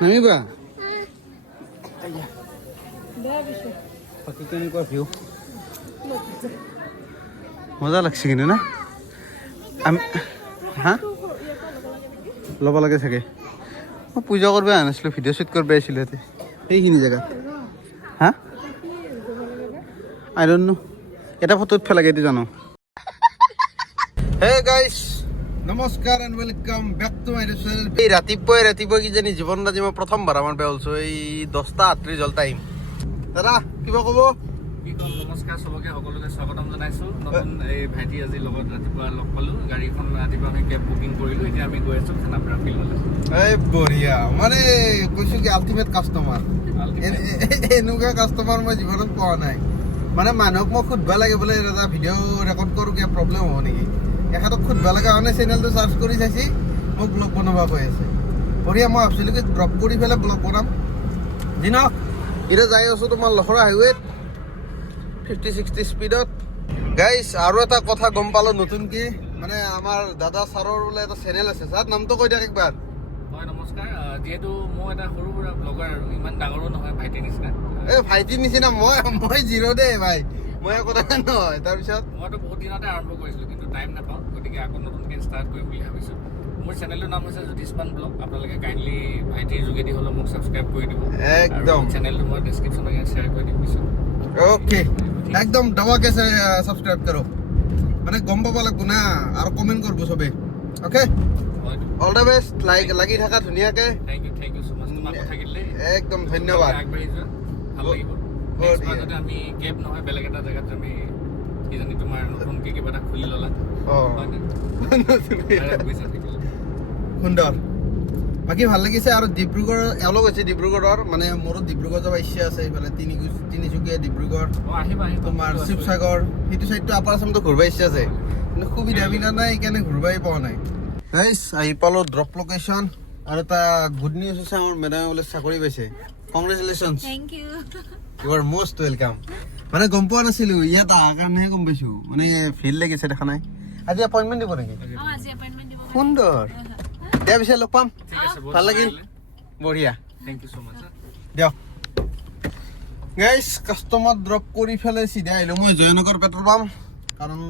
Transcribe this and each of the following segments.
নামিবা বাকী কেনেকুৱা ভিউ মজা লাগছে কিন্তু না আমি হা ল'ব লাগে চাগে মই পূজা কৰিব আনিছিলোঁ ভিডিঅ' শ্বুট কৰিব আহিছিলোঁ ইয়াতে সেইখিনি জেগাত হা আই ডোন্ট নো এটা ফটো উঠবা লাগে এইটো জানো হে গাইছ নমস্কাৰ and welcome back to my channel এই ৰাতিপুৱাই কিজানি জীৱনত আজি মই প্ৰথমবাৰ আমাৰ বেয়া হ'লছোঁ এই 10:38 হ'ল টাইম দাদা কিবা ক'ব কি কম নমস্কাৰ সবকে সকলোকে স্বাগতম জনাইছোঁ নতুন এই ভাইটি আজি লগত ৰাতিপুৱা লগ পালোঁ গাড়ীখন ৰাতিপুৱা আমি কেব বুকিং কৰিলোঁ এতিয়া আমি গৈ আছোঁ খানাপাৰা ফিল্ডলৈ এই বঢ়িয়া মানে কৈছোঁ কি আল্টিমেট কাষ্টমাৰ এনেকুৱা কাষ্টমাৰ মই জীৱনত পোৱা নাই মানে মানুহক মই সুধিব লাগে বোলে এটা ভিডিঅ' ৰেকৰ্ড কৰোঁ কিবা প্ৰব্লেম হ'ব নেকি এখেতক সুধিব লগা হোৱা নাই চেনেলটো চাৰ্চ কৰি চাইছি মোক ব্লগ বনাব কৈ আছে বঢ়িয়া মই ভাবিছিলোঁ কি ড্ৰপ কৰি পেলাই ব্লগ বনাম যি নহওক এতিয়া যাই আছোঁ তোমাৰ লখৰা হাইৱেত 50-60 স্পীডত গাইছ আৰু এটা কথা গম পালোঁ নতুনকৈ মানে আমাৰ দাদা ছাৰৰ বোলে এটা চেনেল আছে ছাৰ নামটো কৈ দিয়ক একবাৰ হয় নমস্কাৰ যিহেতু মই এটা সৰু সুৰা ব্লগাৰ আৰু ইমান ডাঙৰো নহয় ভাইটিৰ নিচিনা এই ভাইটিৰ নিচিনা মই জিৰ' দেই ভাই মই কথা নহয় তাৰপিছত মইতো বহুত দিনতে আৰম্ভ কৰিছিলোঁ কিন্তু টাইম নাপাওঁ গতিকে আকৌ নতুনকৈ ষ্টাৰ্ট কৰিম বুলি ভাবিছোঁ মোৰ চেনেলটোৰ নাম হৈছে জ্যোতিষমান ব্লগ আপোনালোকে কাইণ্ডলি ভাইটিৰ যোগেদি হ'লেও মোক ছাবস্ক্ৰাইব কৰি দিব একদম চেনেলটো মই ডেছক্ৰিপশ্যনত শ্বেয়াৰ কৰি দিম পিছত ओके एकदम दबा के सब्सक्राइब करो মানে গম পাব লাগব না আৰু কমেন্ট করব সবে okay all the best like লাগি থাকা ধুনিয়াকে থ্যাংক ইউ সো মাচ তোমাক থাকিলে একদম ধন্যবাদ আগবাঢ়ি যোৱা ভাল লাগিব নেক্সট মাহতে আমি কেপ নহয় বেলেগ এটা জায়গাত আমি কিজানি তোমাৰ নতুনকৈ কিবা এটা খুলি ল'লা সুন্দৰ বাকী ভাল লাগিছে আৰু ডিব্ৰুগড় এওঁলোক হৈছে ডিব্ৰুগড়ৰ মানে মোৰো ডিব্ৰুগড় যাব ইচ্ছা আছে এইফালে তিনিচুকীয়া ডিব্ৰুগড় তোমাৰ শিৱসাগৰ সেইটো চাইডটো আপাৰ আছামটো ঘূৰিব ইচ্ছা আছে কিন্তু সুবিধা বিনা নাই সেইকাৰণে ঘূৰিবই পোৱা নাই গাইছ আহি পালোঁ ড্ৰপ লোকেশ্যন আৰু এটা গুড নিউজ হৈছে আমাৰ মেডামে বোলে চাকৰি পাইছে congratulations Thank you. You are most welcome মানে গম পোৱা নাছিলোঁ ইয়াত অহাৰ কাৰণেহে গম পাইছোঁ মানে ফিল লাগিছে দেখা নাই আজি এপইণ্টমেণ্ট দিব নেকি আজি এপইণ্টমেণ্ট দিব সুন্দৰ দিয়া পিছে লগ পাম ভাল লাগিল বঢ়িয়া থ্যাংক ইউ সো মাচ দিয়ক গাইছ কাষ্টমাৰ ড্ৰপ কৰি পেলাই চিধা আহিলোঁ মই জয়নগৰ পেট্ৰল পাম্প কাৰণ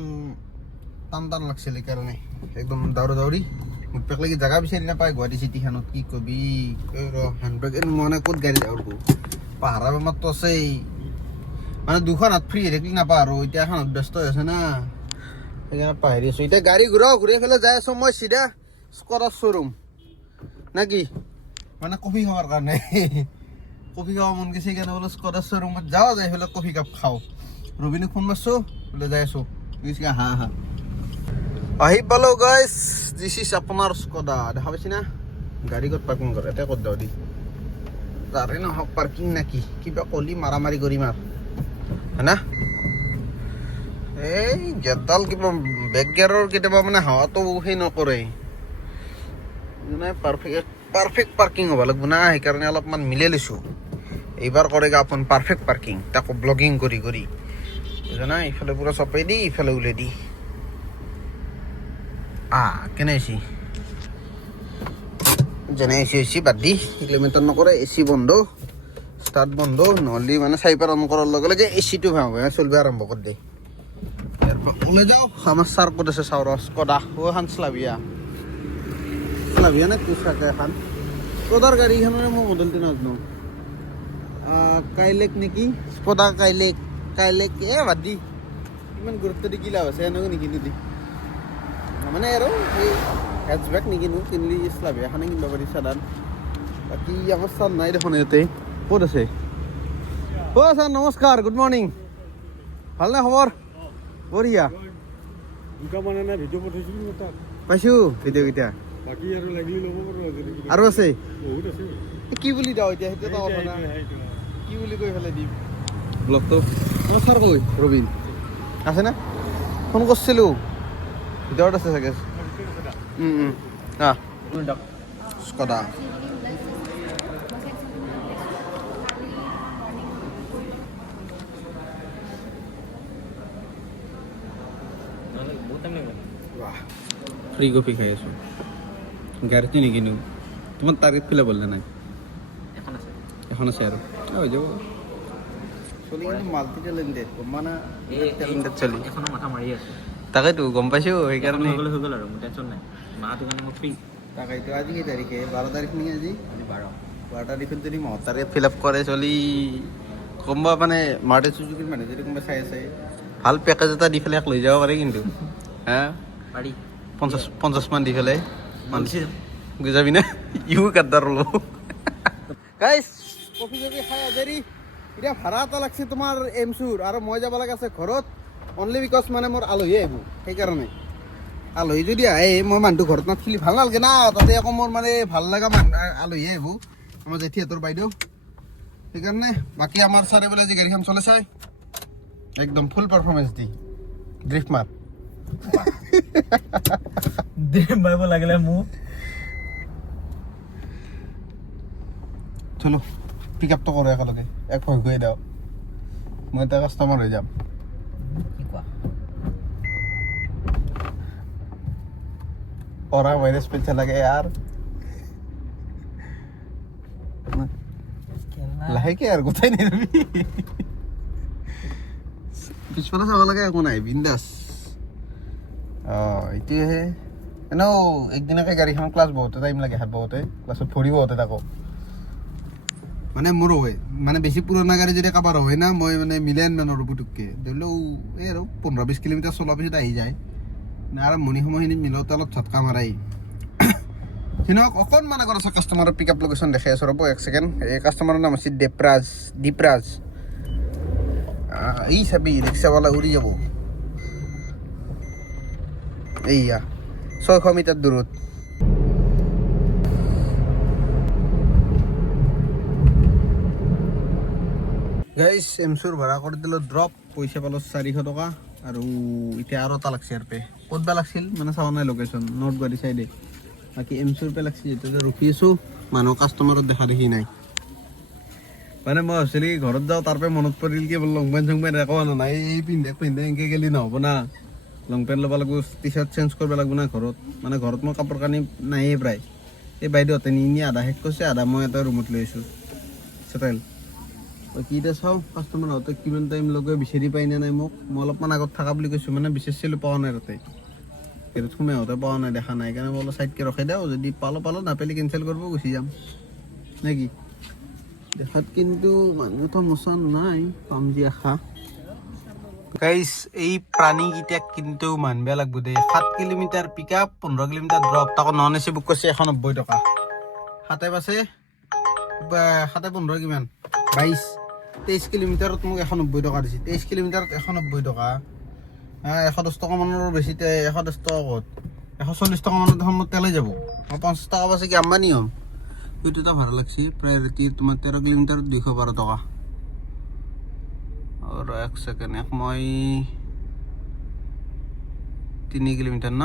টান লাগছিল সেইকাৰণে একদম দৌৰি মোক পেক লাগি জেগা বিচাৰি নাপায় গুৱাহাটী চিটিখনত কি কবি হেণ্ডবেগ মানে ক'ত গাড়ী যাওঁ পাহাৰা বেমাৰটো আছেই মানে দুখন হাত ফ্ৰী থাকিলে নাপাওঁ আৰু এতিয়া এখন হাত ব্যস্ত হৈ আছে না সেইকাৰণে পাহৰি আছোঁ এতিয়া গাড়ী ঘূৰি পেলাই যাই আছোঁ মই চিধা স্কডাৰ শ্ব'ৰুম নে কি মানে কফি খাবৰ কাৰণে কফি খাব মন গৈছে সেইকাৰণে বোলো স্কডাৰ শ্ব'ৰুমত যাওঁ যাই পেলাই কফি কাপ খাওঁ ৰবিনক ফোন মাৰছোঁ বোলে যাই আছোঁ হা আহি পালোঁ গাইছ দিছ ইজ আপোনাৰ স্কডা দেখা পাইছি না গাড়ী ক'ত পাৰ্কিং কৰে এতিয়া ক'ত যাওঁ দি তাৰে নহওক পাৰ্কিং নেকি কিবা কলি মাৰামাৰি কৰিম আৰু হয় না এই গেটডাল কিবা বেক গিয়াৰৰ কেতিয়াবা মানে হাৱাটো সেই নকৰে মানে পাৰফেক্ট পাৰ্কিং হ'ব লাগিব না সেইকাৰণে অলপমান মিলাই লৈছোঁ এইবাৰ কৰেগা আপোন পাৰফেক্ট পাৰ্কিং তাকো ব্লগিং কৰি জানা ইফালে পুৰা চপাই দি ইফালে উলিয়াই দি কেনে এচি যেনে এচি বাদ দি কিলোমিটাৰ নকৰে এচি বন্ধ ষ্টাৰ্ট বন্ধ নহ'লে মানে চাইপাৰ অন কৰাৰ লগে লগে এচিটো চলিব আৰম্ভ কৰি দিয়ে ইয়াৰ পৰা ওলাই যাওঁ আমাৰ ছাৰ ক'ত আছে চাওঁ স্কডা এখন শ্লাভিয়া নে কুচাকে এখন স্কডাৰ গাড়ীখনৰে মই মডেলটো নাজানো কাইলেক নেকি স্কডা কাইলেক বাদ দি ইমান গুৰুত্ব দি কি লাভ আছে এনেকৈ নিকিনো দি মানে আৰু সেই হেডছবেক নিকিনো কিনিলে শ্লাভিয়া এখনে কিনিব পাৰি চাদান বাকী আমাৰ ছাৰ নাই দেখোন ইয়াতে ক'ত আছে ছাৰ নমস্কাৰ গুড মৰ্ণিং ভালনে খবৰ বঢ়িয়া পাইছোঁ ভিডিঅ' কেইটা আৰু আছে কি বুলি দাও এতিয়া সেইটো এটা কথা না কি বুলি কৈ পেলাই দিম ব্লগটো ছাৰ কৈ ৰবিন আছে না ফোন কৰিছিলোঁ ভিতৰত আছে চাগে স্কডা ফ্ৰী কফি খাই আছোঁ গাড়ীটো নিকিনো তোমাৰ টাৰ্গেট ফিল বললে নাই এখন আছে আৰু হৈ যাব চলি কিন্তু মাল্টি টেলেণ্টেড মানে টেলেণ্টেড চলি এখনো মাথা মাৰি আছে তাকেতো গম পাইছোঁ সেইকাৰণে হৈ গ'ল আৰু মোৰ টেনশ্যন নাই মাহটোৰ কাৰণে মই ফ্ৰী তাকেতো আজি কেই তাৰিখে 12 তাৰিখ নেকি আজি 12 তাৰিখত যদি 9 তাৰিখে ফিল আপ কৰে চলি কোনোবা মানে মাৰুতি চুজুকিৰ মানুহ যদি কোনোবা চাই আছে ভাল পেকেজ এটা দি পেলাই লৈ যাব পাৰে কিন্তু হা পাৰি 50 মান দি পেলাই যাবি না ইউ গাদ্দাৰ ল'ব গাইছ কফি চফি খাই আজৰি এতিয়া ভাড়া এটা লাগছে তোমাৰ এমচুৰ আৰু মই যাব লগা আছে ঘৰত অনলি বিকজ মানে মোৰ আলহী আহিব সেইকাৰণে আলহী যদি আহে মই মানুহটো ঘৰত নাথাকিলে ভাল নালাগে না তাতে আকৌ মোৰ মানে ভাল লগা মানুহ আলহী আহিব আমাৰ জেঠিহঁতৰ বাইদেউ সেইকাৰণে বাকী আমাৰ ছাৰে বোলে আজি গাড়ীখন চলে চাই একদম ফুল পাৰফৰ্মেঞ্চ দি ড্ৰিফ্ট মাৰ মাৰিব লাগিলে মোক চলো পিক আপটো কৰোঁ একেলগে এক ভয় কৰি দিওঁ মই এটা কাষ্টমাৰ হৈ যাম কি কোৱা অৰা ভাইৰাছ পেঞ্চা লাগে ইয়াৰ লাহেকে আৰু গোটাই নিবি পিছফালে চাব লাগে একো নাই বিন্দাছ এইটোহে এনেও একদিনাকে গাড়ীখন ক্লাছ বহুতে টাইম লাগে হাত বহুতে ক্লাছত ভৰিব হতে তাকো মানে মোৰো হয় মানে বেছি পুৰণা গাড়ী যদি কাৰোবাৰ হয় না মই মানে মিলাই আনিব নোৱাৰোঁ পুটুককৈ ধৰি লওক এই আৰু 15-20 কিলোমিটাৰ চলোৱাৰ পিছত আহি যায় আৰম্ভণি সময়খিনি মিলতে অলপ ঝটকা মাৰাই সিহঁতক অকণমান আগত আছে কাষ্টমাৰৰ পিক আপ লোকেশ্যন দেখাই আছোঁ ৰ'ব এক ছেকেণ্ড এই কাষ্টমাৰৰ নাম আছিল দীপৰাজ এই চাবি ৰিক্সাৱালা উৰি যাব এইয়া 600 মিটাৰ দূৰত গাইছ এমচুৰ ভাড়া কৰি দিলোঁ ড্ৰপ পইচা পালোঁ 400 টকা আৰু এতিয়া আৰু এটা লাগছে আৰু পে ক'ত বা লাগছিল মানে চাৱা নাই লোকেশ্যন নৰ্থ গুৱাহাটী চাইডে বাকী এমচুৰ পে লাগছে এতিয়া ৰখি আছোঁ মানুহ কাষ্টমাৰত দেখা দেখি নাই মানে মই ভাবিছিলোঁ ঘৰত যাওঁ তাৰ পৰা মনত পৰিল কি লং পেণ্ট চং পেণ্ট একো আনা নাই এই পিন্ধে এনেকৈ গেলি নহ'ব না লং পেণ্ট ল'ব লাগিব টি চাৰ্ট চেঞ্জ কৰিব লাগিব না ঘৰত মানে ঘৰত মই কাপোৰ কানি নায়েই প্ৰায় এই বাইদেউহঁতে নি আধা শেষ কৰিছে আধা মই এটা ৰুমত লৈ আহিছোঁ চেটেল বাকী এতিয়া চাওঁ কাষ্টমাৰ আহোঁতে কিমান টাইম লগে বিচাৰি পাই নে নাই মোক মই অলপমান আগত থকা বুলি কৈছোঁ মানে বিচাৰিছিলোঁ পোৱা নাই তাতে গেটত সোমাই আহোঁতে পোৱা নাই দেখা নাই সেইকাৰণে মই অলপ চাইডকৈ ৰখাই দিওঁ যদি পালোঁ নাপালে কেঞ্চেল কৰিব গুচি যাম নে কি দেখাত কিন্তু মানুহটো মচা নাই পাম যি আশা গাইছ এই প্ৰাণীকেইটাক কিন্তু মানিব লাগিব দেই 7 কিলোমিটাৰ পিক আপ 15 কিলোমিটাৰ ড্ৰপ তাকো নন এ চি বুক কৰিছে 190 টকা 7 বাছে 7-15 কিমান 23 কিলোমিটাৰত মোক 190 টকা দিছে 23 কিলোমিটাৰত 190 টকা 110 টকা মানৰ বেছিতে 110 টকা ক'ত 140 টকা মানত দেখোন মোৰ তেলেই যাব মই 50 টকা বাছে কি আম্বানি হ'ম সেইটো এটা ভাড়া লাগছে প্ৰায়ৰিটি তোমাৰ 13 কিলোমিটাৰত 212 টকা আৰু এক ছেকেণ্ড মই 3 কিলোমিটাৰ ন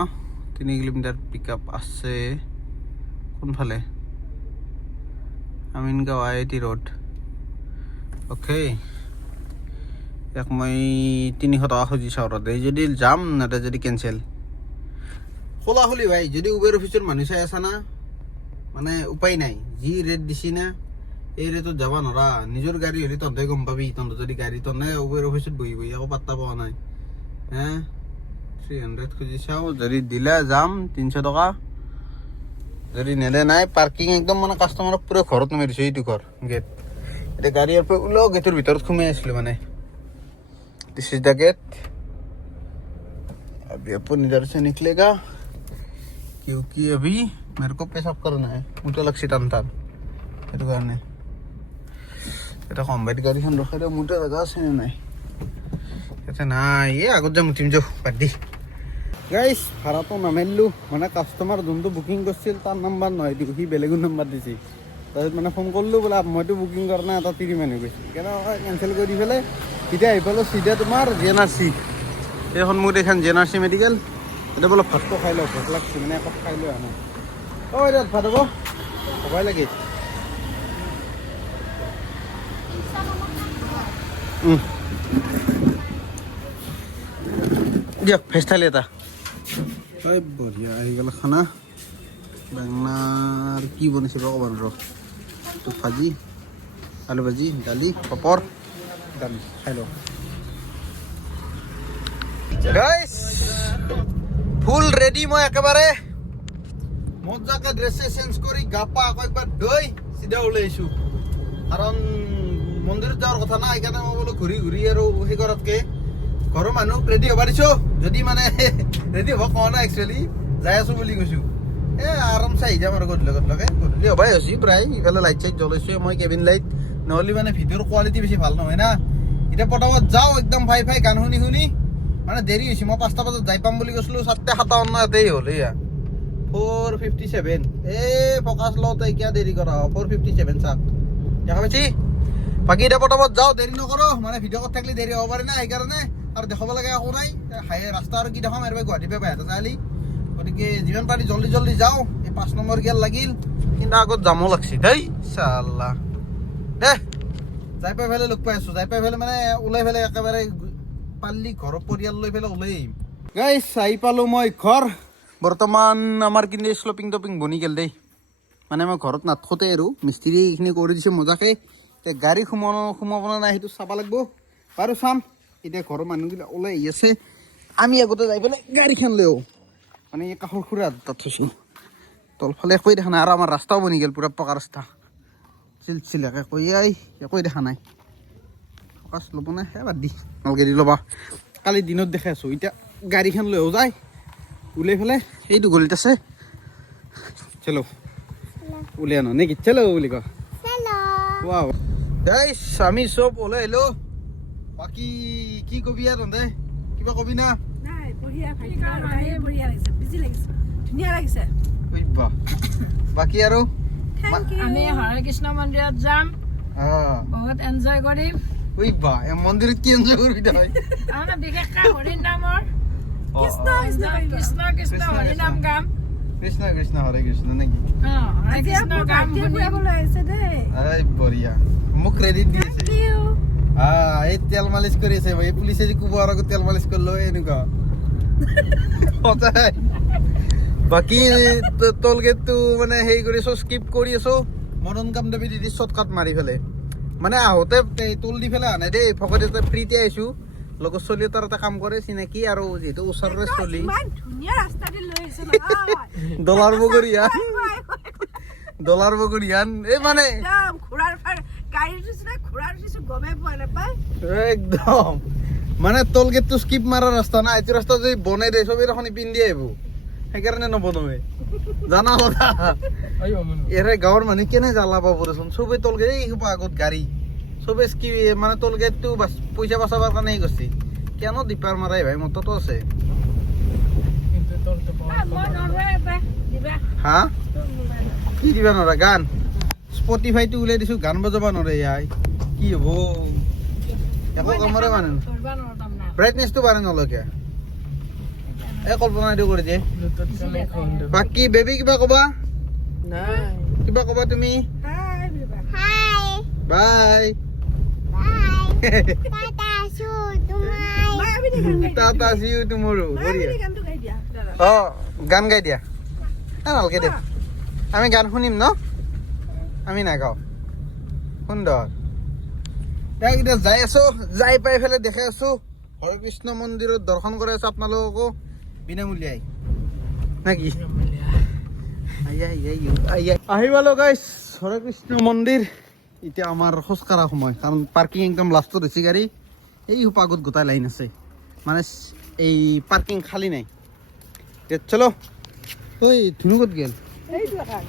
3 কিলোমিটাৰ পিক আপ আছে কোনফালে আমিনগাঁও IIT ৰোড অ'কে ইয়াক মই 300 টকা খুজি চাওঁ ৰ যদি যাম নাতে যদি কেঞ্চেল খোলা খুলি ভাই যদি উবেৰ অফিচৰ মানুহ চাই আছা না মানে উপায় নাই যি ৰেট দিছি না এই ৰেটত যাব নোৱাৰা নিজৰ গাড়ী হ'লে তহঁতে গম পাবি তহঁতৰ যদি গাড়ী তহঁতে উবেৰ অফিচত বহি আকৌ পাত্তা পোৱা নাই 300 খুজি চাওঁ যদি দিলে যাম 300 টকা যদি নেদে নাই পাৰ্কিং একদম মানে কাষ্টমাৰক পুৰা ঘৰত নমাই দিছোঁ এইটো ঘৰ গেট এতিয়া গাড়ী ইয়াৰ পৰা ওলাও গেটৰ ভিতৰত সোমাই আছিলোঁ মানে দিছ ইজ দ্য গেট अभी अपन इधर से निकलेगा क्योंकि अभी मेरे को पेशाब करना है मुझे लक्ष्य टान সেইটো কাৰণে এটা কম্বাইট গাড়ীখন ৰখাই দিওঁ মোৰ জেগা আছে নে নাই ইয়াতে নাই এই আগত যাম উঠিম যাওঁ বাদ দি গাইছ ভাড়াটো নামাৰিলোঁ মানে কাষ্টমাৰ যোনটো বুকিং কৰিছিল তাৰ নাম্বাৰ নহয় দিওঁ সি বেলেগো নাম্বাৰ দিছে তাৰপিছত মানে ফোন কৰিলোঁ বোলে মইতো বুকিং কৰা নাই এটা 30 মানুহ গৈছে সেইকাৰণে কেঞ্চেল কৰি দি পেলাই এতিয়া আহি পালোঁ চিধা তোমাৰ JNRC এইখন মোৰ এইখন JNRC মেডিকেল এতিয়া বোলে ভাতটো খাই লওঁ ভোক লাগছে মানে একাপ খাই লৈ আনো এতিয়া ভাত হ'ব ভয় লাগে দিয়ক ভেজ থালি এটা বঢ়িয়া আহি গ'ল খানা বেঙেনাৰ কি বনাইছে ক'ব ৰ তো ভাজি আলু ভাজি দালি পাপৰ দালি খাই লওঁ গাইছ ফুল ৰেডি মই একেবাৰে মজাকে ড্ৰেছ চেঞ্জ কৰি গাপা আকৌ একবাৰ ধুই চিধা ওলাই আহিছোঁ কাৰণ মন্দিৰত যোৱাৰ কথা না সেইকাৰণে মই বোলো ঘূৰি ঘূৰি আৰু সেই কৰাতকৈ ঘৰৰ মানুহ ৰেডি হ'ব দিছোঁ যদি মানে ৰেডি হ'ব কোৱা নাই একচুৱেলি যাই আছোঁ বুলি কৈছোঁ আৰামছে আহি যাম আৰু গধূলি হ'বাই হৈছি প্ৰায় ইফালে লাইট চাইট জ্বলাইছোঁ মই কেবিন লাইট নহ'লে মানে ভিডিঅ'ৰ কোৱালিটি বেছি ভাল নহয় না এতিয়া পটাপট যাওঁ একদম ফাই গান শুনি শুনি মানে দেৰি হৈছে মই 5টা বজাত যাই পাম বুলি কৈছিলোঁ 7:57 ইয়াতেই হ'ল এয়া 4:57 ফকাছ লওঁতে এতিয়া দেৰি কৰা 4:57 চাওক দেখা পাইছি বাকী এতিয়া পটাপট যাওঁ দেৰি নকৰোঁ মানে ভিডিঅ' কৰি থাকিলে দেৰি হ'ব পাৰে না সেইকাৰণে আৰু দেখাব লাগে একো নাই ৰাস্তা আৰু কি দেখাম আৰু গুৱাহাটীৰ পৰা বাহিৰত যালি গতিকে যিমান পাৰি জল্দি যাওঁ এই 5 নম্বৰ গিয়াৰ লাগিল কিন্তু আগত যামো লাগছি দেই চাল্লা দে যাই পাই ফেলে লগ পাই আছোঁ যাই পাই ফেলে মানে ওলাই ফেলে একেবাৰে পাল্লি ঘৰৰ পৰিয়াল লৈ ফেলে ওলাই আহিম গাইছ আহি পালোঁ মই ঘৰ বৰ্তমান আমাৰ কিন্তু শ্লপিং টপিং বনি গ'ল দেই মানে মই ঘৰত নাথাকোঁতে আৰু মিস্ত্ৰী এইখিনি কৰি দিছে মজাকে এতিয়া গাড়ী সোমাব নাই সেইটো চাব লাগিব বাৰু চাম এতিয়া ঘৰৰ মানুহবিলাক ওলাই আহি আছে আমি আগতে যাই পেলাই গাড়ীখন লৈও মানে এই কাষৰ খুৰা তাত থৈছোঁ তলফালে একোৱে দেখা নাই আৰু আমাৰ ৰাস্তাও বনি গ'ল পূৰা পকা ৰাস্তা চিলচিলাকে একোৱে দেখা নাই ফকাচ ল'ব নাই বাদ দি নালগে দি ল'বা কালি দিনত দেখাই আছোঁ এতিয়া গাড়ীখন লৈও যায় ওলাই পেলাই এইটো গলিত আছে চলো ওলাই আনো নেকি চলো বুলি ক গাইছ আমি চব ওলাই আহিলোঁ বাকী কি কবি আৰু দে কিবা কবি না বাকী আৰু আমি হৰে কৃষ্ণ মন্দিৰত যাম বহুত এনজয় কৰিম মন্দিৰত কি এনজয় কৰিবি তই তাৰমানে বিশেষকৈ হৰি নামৰ কৃষ্ণ কৃষ্ণ হৰি নাম গাম কৃষ্ণ কৃষ্ণ হৰে কৃষ্ণ নেকি হৰে কৃষ্ণ গাম বঢ়িয়া মোক ক্ৰেডিট দি আছে এই তেল মালিচ কৰি আছে এই পুলিচে যে কোবাৰ আগত তেল মালিচ কৰিলো এনেকুৱা বাকী টোল গেটটো মানে হেৰি কৰি আছো স্কিপ কৰি আছো মদন কামদেৱী দিদি শ্বৰ্টকাট মাৰি ফেলে মানে আহোঁতে টোল দি ফেলে আনে দেই ফকতে ফ্ৰীতে আহিছোঁ লগত চলি তাৰ এটা কাম কৰে চিনাকি আৰু যিহেতু ওচৰৰে চলি ডলাৰ বগৰীয়ান এই মানে একদম মানে টোল গেটটো স্কিপ মাৰা ৰাস্তা না এইটো ৰাস্তা যদি বনাই দিয়ে চবেই এখন পিন্ধি আহিব সেইকাৰণে নবনোৱে জানা কথা এৰে গাঁৱৰ মানুহ কেনে জ্বালা পাব দেচোন চবেই টোল গেট এই আগত গাড়ী চবে মানে টোল গেটটো পইচা বাচাবৰ কাৰণে গৈছে কেন দীপাৰ মাৰাই ভাই মততো আছে হা কি দিবা নৰা গান স্পটিফাইটো উলিয়াই দিছোঁ গান বজাব নৰে ইয়াই কি হ'ব একো কামৰে মানে ব্ৰাইটনেছটো বাঢ়ে নলকে এই কল্পনা এইটো কৰি দিয়ে বাকী বেবী কিবা ক'বা কিবা ক'বা তুমি বাই টাটা চি ইউ টুমৰো গান গাই দিয়া নালগে দে আমি গান শুনিম ন আমি নাগাওঁ সুন্দৰ এতিয়া যাই আছোঁ যাই পাই পেলাই দেখাই আছোঁ হৰে কৃষ্ণ মন্দিৰত দৰ্শন কৰি আছোঁ আপোনালোককো বিনামূলীয়াই নাকি আহি পালোঁ গাইছ হৰে কৃষ্ণ মন্দিৰ এতিয়া আমাৰ খোজকাঢ়া সময় কাৰণ পাৰ্কিং একদম লাষ্টত হৈছে গাড়ী এই আগত গোটাই লাইন আছে মানে এই পাৰ্কিং খালী নাই চলো ঐ ধুনু ক'ত গেল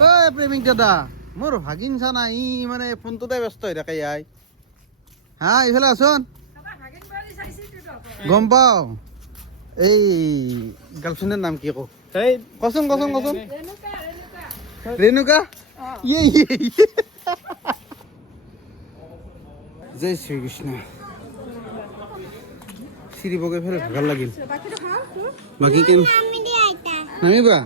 ঐ প্ৰেমিক দাদা মোৰ ভাগিন চানা ই মানে ফোনটোতে ব্যস্ত হৈ থাকে ইয়াই হা এইফালে আছোন গম পাওঁ এই গাৰ্লফ্ৰেণ্ডৰ নাম কি কওঁ এই কচোন ৰেণুকা জয় শ্ৰীকৃষ্ণ চিৰি বগাই ফেলে ভাল লাগিল বাকী কেন নামিবা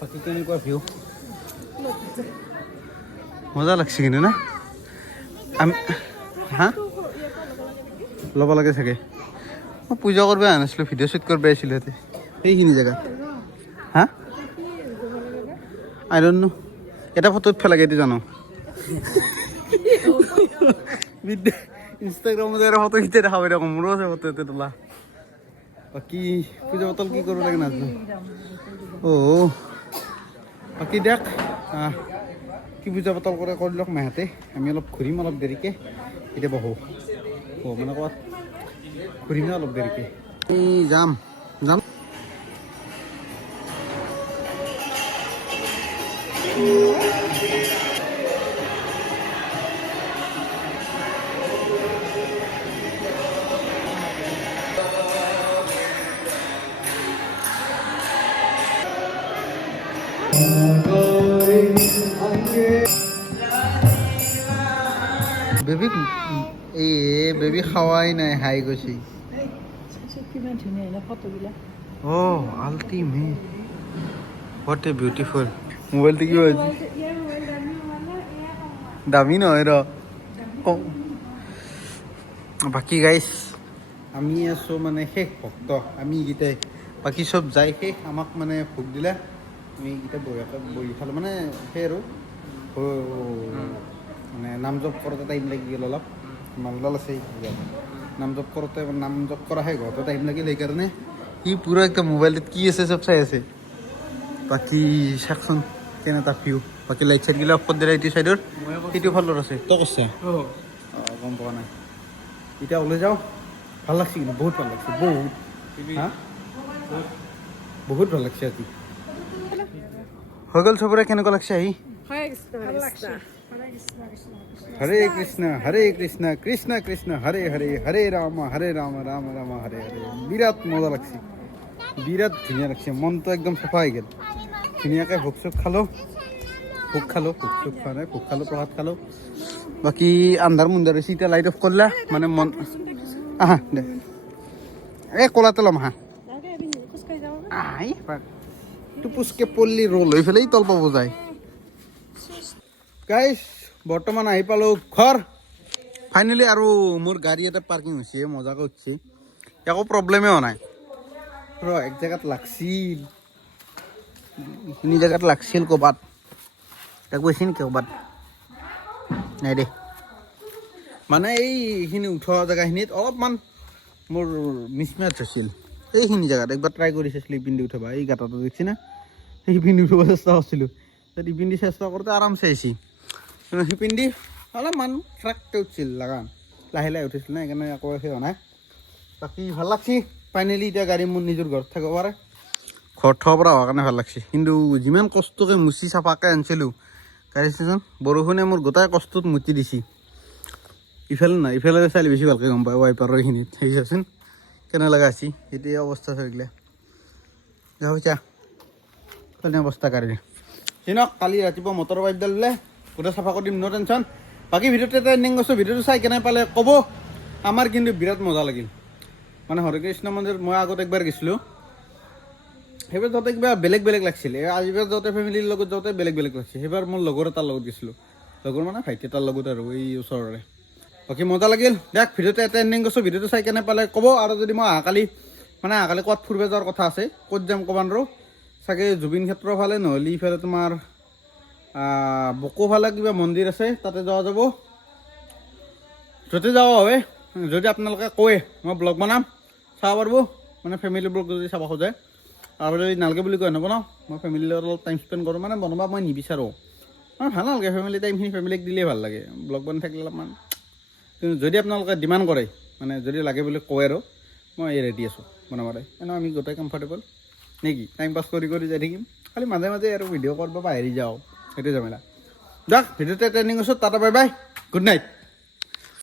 বাকী কেনেকুৱা ভিউ মজা লাগছে কিন্তু না হা ল'ব লাগে চাগে মই পূজা কৰিব আনিছিলোঁ ভিডিঅ' শ্বুট কৰিব আহিছিলোঁ ইয়াতে সেইখিনি জেগাত হা আই ডণ্ট নো এটা ফটো উঠবা লাগে, এইটো জানো ইনষ্টাগ্ৰামত আৰু ফটো খিচাই দেখা পাই দেখোন, মোৰো আছে ফটো এতে তোলা। বাকী পূজা পাতল কি কৰিব লাগে নাজানো। বাকী দেখ কি পূজা পাতল কৰে কৰি লওক মাহঁতে, আমি অলপ ঘূৰিম অলপ দেৰিকৈ, এতিয়া বহো মানে ক'ৰবাত ঘূৰিম অলপ দেৰিকৈ যাম। বেবী বেবী খাৱাই নাই, হাই গৈছে। কিমান ধুনীয়া না ফটোবিলাক। Ultimate, what a beautiful. মোবাইলটো কি হৈছে? দামী নহয় ৰ। বাকী গাইছ আমি আছোঁ মানে শেষ ভক্ত, আমি এইকেইটাই, বাকী চব যাই শেষ। আমাক মানে ভোগ দিলে, আমি এইকেইটা বহি খালোঁ মানে সেই আৰু মানে নাম জপ কৰোঁতে টাইম লাগি গ'ল অলপ, মালডাল আছে নাম জপ কৰোঁতে, নাম জপ কৰা শেষ হওঁতে টাইম লাগিল, সেইকাৰণে সি পুৰা একদম মোবাইলটোত কি আছে চব চাই আছে। বাকী চাওকচোন কেনে এটা ভিউ। বাকী লাইট চাইটগিলা অফ কৰি দিলে এইটো চাইডৰ, সেইটো ফালৰ আছে। তই কৈছা? গম পোৱা নাই। এতিয়া ওলাই যাওঁ। ভাল লাগছে কিন্তু, বহুত ভাল লাগছে, বহুত ভাল লাগছে আজি। হৈ গ'ল চবৰে, কেনেকুৱা লাগছে আহি? হৰে কৃষ্ণ কৃষ্ণ কৃষ্ণ হৰে হৰে, হৰে ৰাম ৰাম ৰাম হৰে হৰে। বিৰাট মজা লাগছে, বিৰাট ধুনীয়া লাগছে, মনটো একদম চাফা হৈ গ'ল। ধুনীয়াকৈ ভোগ চোগ খালোঁ, ভোগ খোৱা নাই, ভোগ খালোঁ, প্ৰসাদ খালোঁ। বাকী আন্ধাৰ মুন্ধাৰ হৈছে, এতিয়া লাইট অফ কৰিলা মানে মন। আহা দে এই ক'লাতে ল'ম আহা। টুপুচকে পল্লী ৰোল হৈ পেলাই তল পাব যায়। গাইছ বৰ্তমান আহি পালোঁ ঘৰ ফাইনেলি, আৰু মোৰ গাড়ী এটা পাৰ্কিং হৈছে, মজাকৈ উঠছে, একো প্ৰব্লেমে হোৱা নাই। এক জেগাত লাগছিল, এইখিনি জেগাত লাগছিল ক'ৰবাত, তাক গৈছে নেকি ক'ৰবাত? নাই দে, মানে এইখিনি উঠোৱা জেগাখিনিত অলপমান মোৰ মিছমেচ হৈছিল। এইখিনি জেগাত একবাৰ ট্ৰাই কৰি চাইছিলোঁ ইপিন্ধি উঠাবা, এই গাঁতাটো দেখিছি না, সেইপিন্ধি উঠাব চেষ্টা কৰিছিলোঁ। তাত ইপিন্ধি চেষ্টা কৰোঁতে আৰামছে আহিছে, কিন্তু সিপিন্ধি অলপমান ফ্ৰাককৈ উঠিছিল, লাগান লাহে লাহে উঠিছিল না, সেইকাৰণে আকৌ সেই হোৱা নাই। বাকী ভাল লাগছি ফাইনেলি, এতিয়া গাড়ী মোৰ নিজৰ ঘৰত থাকিব পাৰে, ঘৰত থ'ব পৰা হোৱাৰ কাৰণে ভাল লাগছে। কিন্তু যিমান কষ্টকৈ মুচি চাফাকৈ আনিছিলোঁ গাড়ী ষ্টেচন, বৰষুণে মোৰ গোটাই কষ্টত মুতি দিছে। ইফালে নাই, ইফালে চাইলে বেছি ভালকৈ গম পায়, ৱাইপাৰৰ এইখিনিত সেই চাচোন কেনে লগা আছে, এতিয়া অৱস্থা চাইলে যা হৈছে কেনে অৱস্থা গাড়ীৰ। চিনক কালি ৰাতিপুৱা মটৰ পাইপডাল দিলে, গোটেই চাফা কৰি দিম, ন' টেনশ্যন। বাকী ভিডিঅ'টো এটা এণ্ডিং কৰিছোঁ, ভিডিঅ'টো চাই কেনে পালে ক'ব। আমাৰ কিন্তু বিৰাট মজা লাগিল, মানে হৰে কৃষ্ণ মন্দিৰ মই আগত একবাৰ গৈছিলোঁ, সেইবাৰ যাওঁতে কিবা বেলেগ বেলেগ লাগিছিল। আজিবাৰ যাওঁতে ফেমিলিৰ লগত যাওঁতে বেলেগ বেলেগ লাগিছে। সেইবাৰ মোৰ লগৰ এটাৰ লগত গৈছিলোঁ, লগৰ মানে ভাইটি এটাৰ লগত আৰু এই ওচৰৰে। বাকী মজা লাগিল। দেখ ভিডিঅ'টো এটা এণ্ডিং কৰিছোঁ, ভিডিঅ'টো চাই কেনে পালে ক'ব। আৰু যদি মই অহাকালি ক'ত ফুৰিব যোৱাৰ কথা আছে, ক'ত যাম ক'ব নোৱাৰোঁ, চাগে জুবিন ক্ষেত্ৰৰ ফালে, নহ'লে ইফালে তোমাৰ বকো ফালে কিবা মন্দিৰ আছে, তাতে যোৱা যাব। য'তে যাওঁ হয়, যদি আপোনালোকে কয় মই ব্লগ বনাম চাব পাৰিব, মানে ফেমিলি ব্লগ যদি চাব খোজে। আৰু যদি নালাগে বুলি কয় নবনাওঁ, মই ফেমিলিৰ লগত অলপ টাইম স্পেণ্ড কৰোঁ, মানে বনাব মই নিবিচাৰোঁ, মানে ভাল নালাগে, ফেমিলি টাইমখিনি ফেমিলিক দিলেই ভাল লাগে, ব্লগ বনাই থাকিলে অলপমান। কিন্তু যদি আপোনালোকে ডিমাণ্ড কৰে, মানে যদি লাগে বুলি কয় আৰু মই ৰেডি আছোঁ বনাবলৈ, এনেও আমি গোটেই কমফৰ্টেবল নেকি, টাইম পাছ কৰি কৰি যাই থাকিম, খালি মাজে মাজে আৰু ভিডিঅ' কৰিব পাহৰি যাওঁ, সেইটোৱে ঝামেলা। দিয়ক ভিডিঅ'টো ট্ৰেইনিং আছোঁ, tata bye bye, good night.